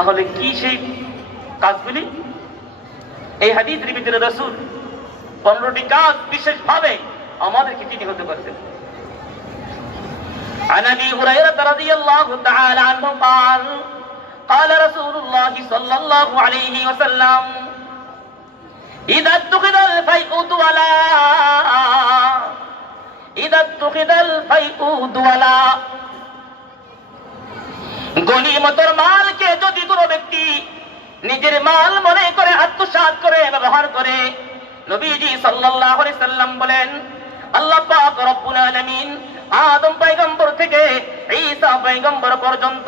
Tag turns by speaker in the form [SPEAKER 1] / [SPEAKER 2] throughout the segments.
[SPEAKER 1] তাহলে কি সেই কাজগুলি এই হাদিসের ভিতরে রসুল পনেরোটি কাজ বিশেষভাবে আমাদেরকে তিনি হতে করেছেন عن ابي هريره رضي الله تعالى عنه قال قال رسول الله صلى الله عليه وسلم اذا اتخذ الفيء دولا اذا اتخذ الفيء دولا গনিমতের মালকে যদি কোনো ব্যক্তি নিজের মাল মনে করে আত্মসাত করে, ব্যবহার করে, নবীজি সাল্লাল্লাহু আলাইহি সাল্লাম বলেন, আল্লাহ পাক রব্বুল আলামিন আদম পয়গম্বর থেকে ঈসা পয়গম্বর পর্যন্ত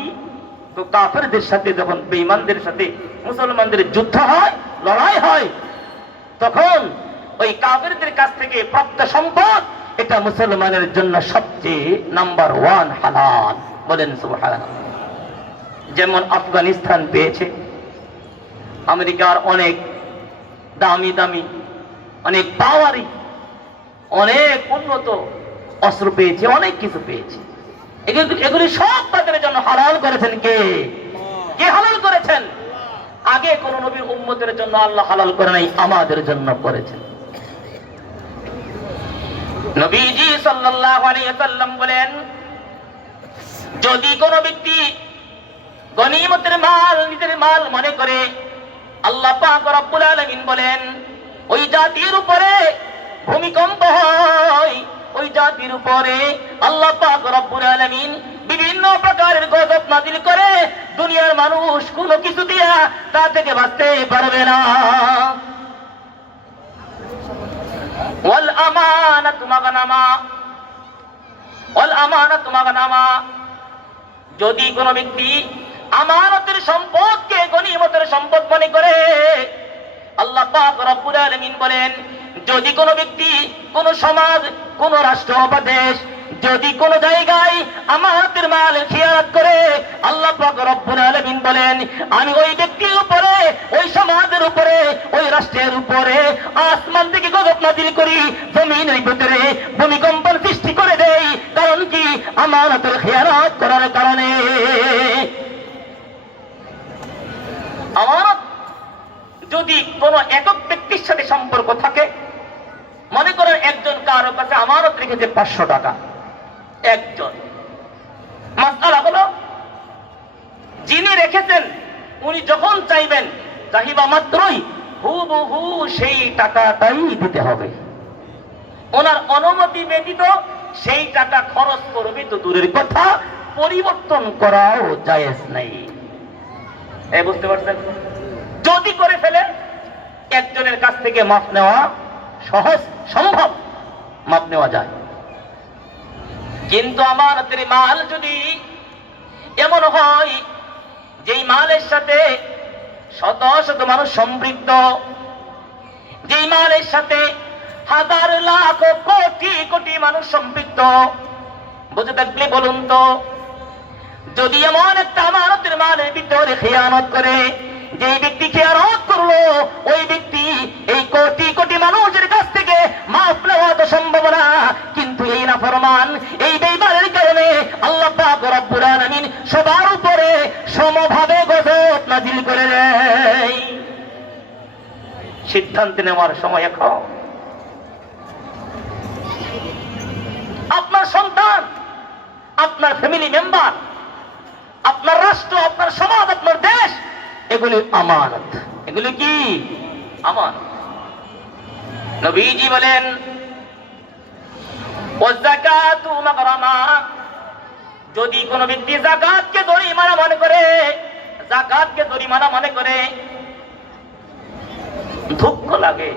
[SPEAKER 1] তো কাফেরদের সাথে যখন, বেঈমানদের সাথে মুসলমানদের যুদ্ধ হয়, লড়াই হয়, তখন ওই কাফেরদের কাছ থেকে প্রাপ্ত সম্পদ এটা মুসলমানের জন্য সবচেয়ে নাম্বার ওয়ান হালাল। বলেন যেমন আফগানিস্তান পেয়েছে, আমেরিকার অনেক দামি দামি, অনেক পাওয়ারি, অনেক উন্নত অস্ত্র পেয়েছে, অনেক কিছু পেয়েছে। এগুলি সব তাদের জন্য হালাল করেছেন কে? কে হালাল করেছেন? আগে কোন নবীর উম্মতের জন্য আল্লাহ হালাল করে নাই আমাদের জন্য করেছেন। নবীজি সাল্লাল্লাহু আলাইহি ওয়াসাল্লাম বলেন যদি কোনো ব্যক্তি গনিমতের মাল নিজের মাল মনে করে আল্লাহ পাক রব্বুল আলামিন বলেন ওই জাতির উপরে ভূমিকম্প হয় ওই জাতির উপরে আল্লাহ পাক রব্বুল আলামিন বিভিন্ন প্রকারের গজব নাজিল করে দুনিয়ার মানুষ কোনো কিছু দিয়া তা থেকে বাঁচতে পারবে না। যদি কোনো ব্যক্তি আমানতের সম্পদকে গনিমতের সম্পদ মনে করে, আল্লাহ পাক রব্বুল আলামিন বলেন, যদি কোনো ব্যক্তি কোন সমাজ কোন রাষ্ট্র বা দেশ যদি কোন জায়গায় আমানতের মাল খেয়াল করে, আল্লাহ আলামিন বলেন, আমি ওই ব্যক্তির উপরে, ওই সমাজের উপরে, ওই রাষ্ট্রের উপরে আসমান থেকে গজব নাজিল করি, জমিনের ভিতরে ভূমিকম্পন সৃষ্টি করে দেই। কারণ কি? আমানতের খেয়ালত করার কারণে। আমানত যদি কোনো একক ব্যক্তির সাথে সম্পর্ক থাকে, মনে করেন একজন কারও কাছে আমানত রেখেছে পাঁচশো টাকা। একজন। মাসালা হলো, যিনি রেখেছেন, উনি যখন চাইবেন, চাহিবা মাত্রই হুবহু সেই টাকাটাই দিতে হবে। ওনার অনুমতি ব্যতীত সেই টাকা খরচ করবে তো দূরের কথা, পরিবর্তন করাও জায়েজ নাই। বুঝতে পারছেন? যদি করে ফেলে, একজনের কাছ থেকে মাফ নেওয়া সহজ, সম্ভব। মাপ নেওয়া যায়। কিন্তু আমার হাতের মাল যদি এমন হয়, যেই মালের সাথে শত শত মানুষ সম্পৃক্ত যেই মালের সাথে হাজার লাখ কোটি কোটি মানুষ সম্পৃক্ত বুঝে থাকলে বলুন তো, যদি এমন একটা আমানতের মালের ভিতরে খেয়ানত করে যে ব্যক্তি খেয়ানত করল, ওই ব্যক্তি এই কোটি কোটি মানুষের কাছ থেকে মাফ নেওয়া তো সম্ভব না কিন্তু এই না ফরমান এই বেইমানের কারণে আল্লাহ পাক রব্বুল সবার উপরে সমভাবে গজব নাজিল করে সিদ্ধান্ত নেওয়ার সময় এখন। আপনার সন্তান, আপনার ফ্যামিলি মেম্বার আপনার রাষ্ট্র, আপনার সমাজ, আপনার দেশ এগুলি আমানত। এগুলি কি? আমানত। নবীজি বলেন যদি কোনো ব্যক্তি জাকাতকে জরিমানা মনে করে জাকাতকে জরিমানা মনে করে দুঃখ লাগে।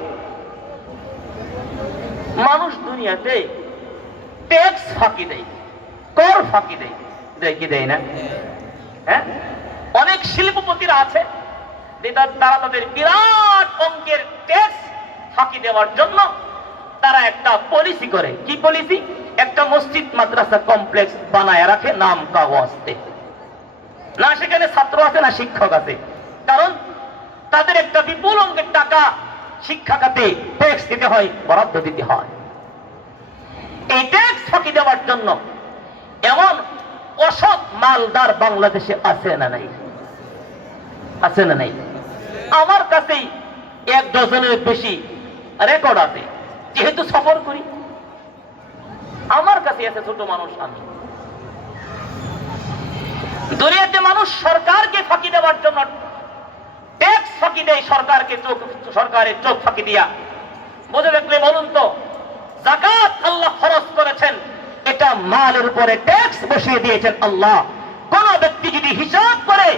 [SPEAKER 1] মানুষ দুনিয়াতে ট্যাক্স ফাঁকি দেয় কর ফাঁকি দেয়। দেয় কি দেয় না? হ্যাঁ? অনেক শিল্পপতিরা আছে। তারা তাদের বিরাট অঙ্কের ট্যাক্স ফাঁকি দেওয়ার জন্য তারা একটা পলিসি করে। কি পলিসি একটা মসজিদ মাদ্রাসা কমপ্লেক্স বানায় রাখে নাম কাগজতে না সেখানে ছাত্র আছে, না শিক্ষক আছে। কারণ তাদের একটা বিপুল অঙ্কের টাকা শিক্ষা খাতে ট্যাক্স দিতে হয়, বরাদ্দ দিতে হয়। এই ট্যাক্স ফাঁকি দেওয়ার জন্য এমন অসৎ মালদার বাংলাদেশে আছে না নাই? আছে না নাই? আমার কাছেই এক ডজনের বেশি রেকর্ড আছে, যেহেতু সফর করি। আমার কাছে আছে ছোট মানুষ আমি। দুনিয়াতে মানুষ সরকারকে ফাঁকি দেওয়ার জন্য ট্যাক্স ফাঁকি দেয় সরকারকে, চোখ, সরকারের চোখ ফাঁকি দিয়া। বুঝে দেখলে বলুন তো জাকাত আল্লাহ খরচ করেছেন, এটা মালের উপরে ট্যাক্স বসিয়ে দিয়েছেন আল্লাহ। কোন ব্যক্তি যদি হিসাব করে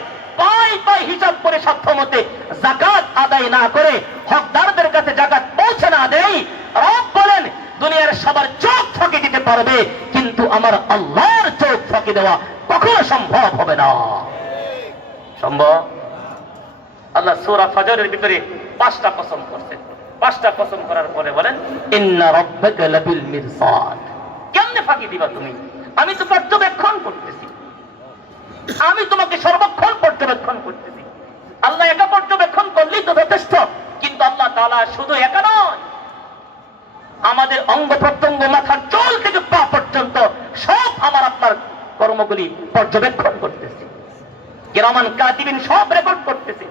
[SPEAKER 1] পাই পাই হিসাব করে সাধ্যমতে জাকাত আদায় না করে হকদারদের কাছে জাকাত পৌঁছে না দেয় রব বলেন, দুনিয়ার সবার চোখ ফাঁকি দিতে পারবে, কিন্তু আমার আল্লাহর চোখ ফাঁকি দেওয়া কখনো সম্ভব হবে না। সম্ভব? আল্লাহ সূরা ফজরের ভিতরে পাঁচটা কসম করছেন পাঁচটা কসম করার পরে বলেন, ইন্না রাব্বাকা লাবিল মিরসাদ। কেমনে ফাঁকি দিবা তুমি? আমি তো পর্যবেক্ষণ করতেছি। আমি তোমাকে সর্বক্ষণ পর্যবেক্ষণ করতেছি। আল্লাহ একা পর্যবেক্ষণ করলেই তো যথেষ্ট, কিন্তু আল্লাহ তালা শুধু একা নয়, আমাদের অঙ্গ প্রত্যঙ্গ, মাথার চল থেকে পা পর্যন্ত সব আমার আপনার কর্মগুলি পর্যবেক্ষণ করতেছে। কেরামান কাতিবিন সব রেকর্ড করতেছে।